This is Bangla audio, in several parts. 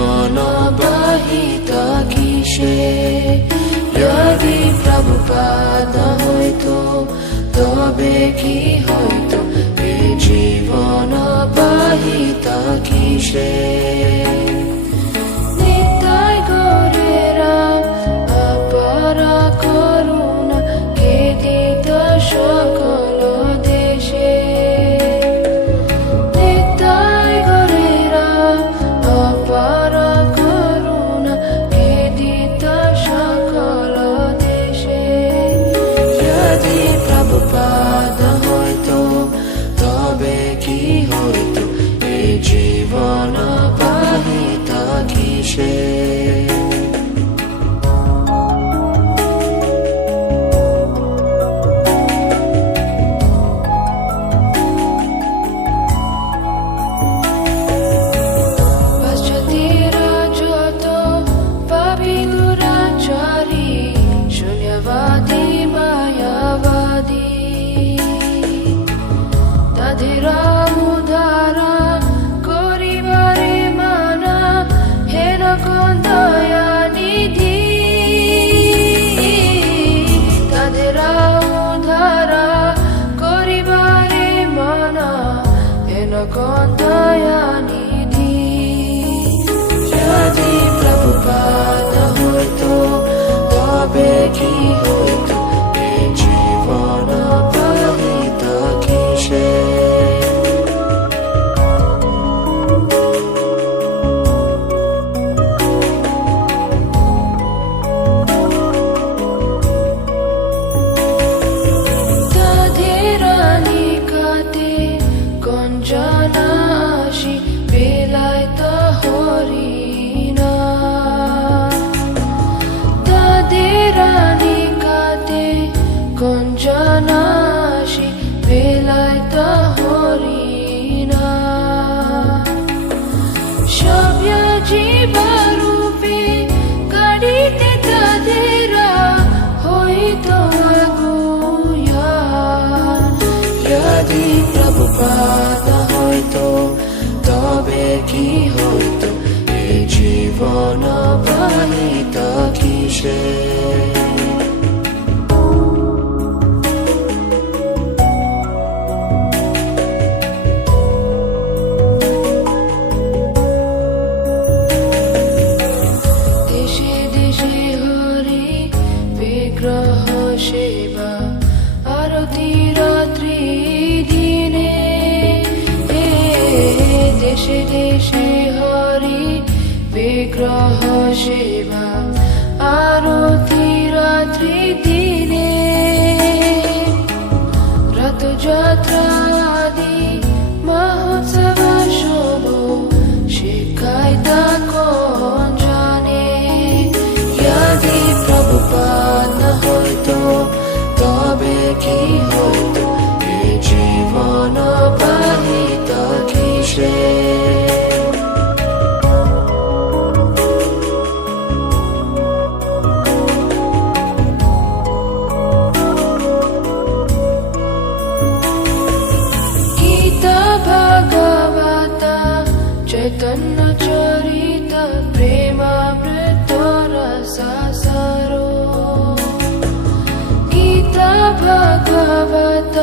জীবন বাহিত কিসে যদি প্রভুপাদ হইতো তবে কি হইতো এ জীবন বাহিত কিসে নিতাই গৌরেরা অপারা করুণা কে দিত সকল দেশে নিতাই গৌরেরা অপারা করুণা কে দিত সকল দেশে যদি প্রভুপাদ হইতো তবে কি হইতো এ জীবন বাহিত কিসে যদি প্রভুপাদ হইতো তবে কি হইতো এ জীবন বাহিত কিসে গঞ্জনাশি বেলায়ত হরিণা সভ্য জীবরূপে গাড়িতে তাদেরা হইত আগুয়া যদি প্রভুপাদ হইতো তবে কি হইতো এ জীবন বাহিত কিসে সেবা আরতি রাত্রি দিনে দেশে দেশে হরি বিগ্রহ সেবা আরতি রাত্রি দিনে রথযাত্রা আদি মহোৎসব শুভ শিখায় তা কোন জানে যদি প্রভুপাদ হইতো তবে কি হইতো এ জীবন বাহিত কিসে গীতা ভাগবত চৈতন্য চরিত প্রেমামৃত রসাসারো ভগবত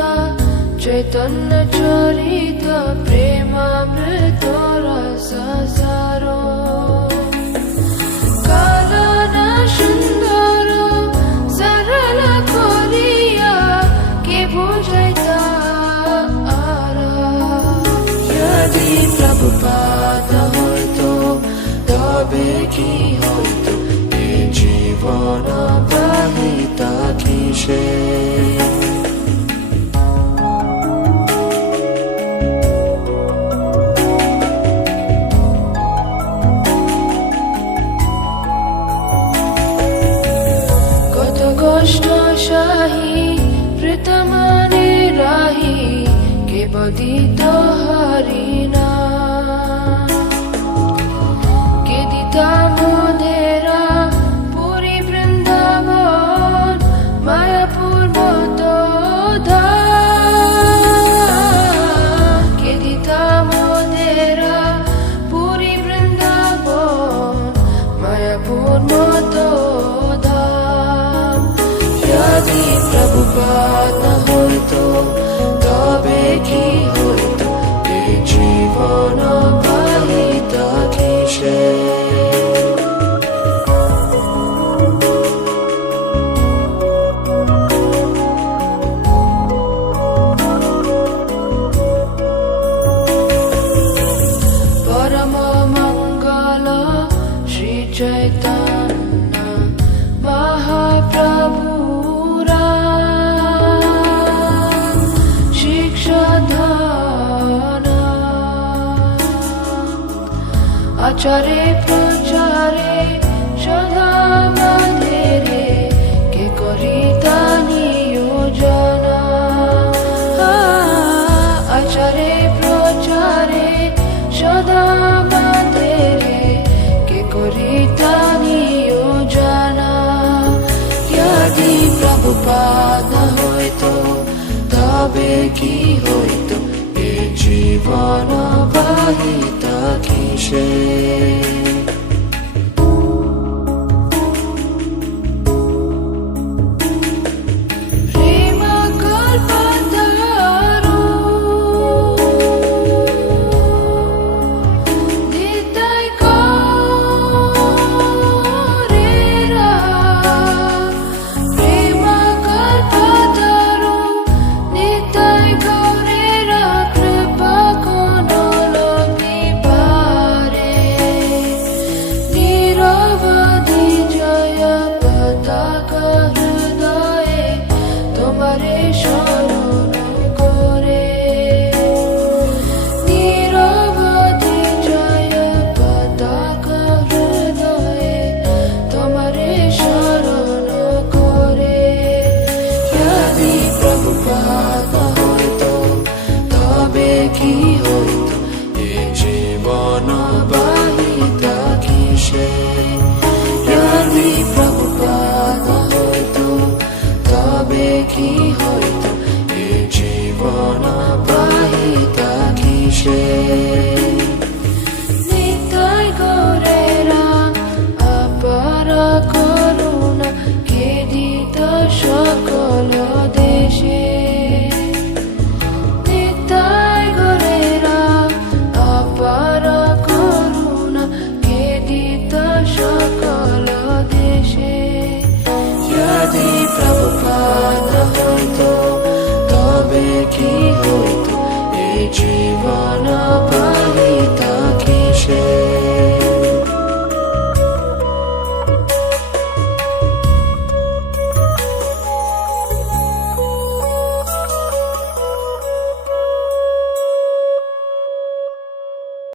চৈতন্য চরিত প্রেমামৃত রসাসারো কানন সুন্দর সরল করিয়া কে বুঝাইতা যদি প্রভুপাদ হইতো তবে কি হইতো এ জীবন বাহিত কিসে কত কষ্ট সাহি প্রতমনে রাহি কে বদিত হরিণা কে দিতা মোদেরা পুরী বৃন্দাবন মায়াপুর মত কে দিতা মোদেরা পুরী বৃন্দাবন কি হইতো এই জীবন বাহিতা কিসে चैतन्य महाप्रभुरा शिक्षाधान आचारे प्रचारे सदा मधेरे के करिता नियोजना आचारे प्रचारे सदा मधेरे करिता नियोजना यदि प्रभुपाद हयतो तबे कि हयतो ए जीवन बाहिता किसे কি হইতো এ জীবন বাহিতা কিসে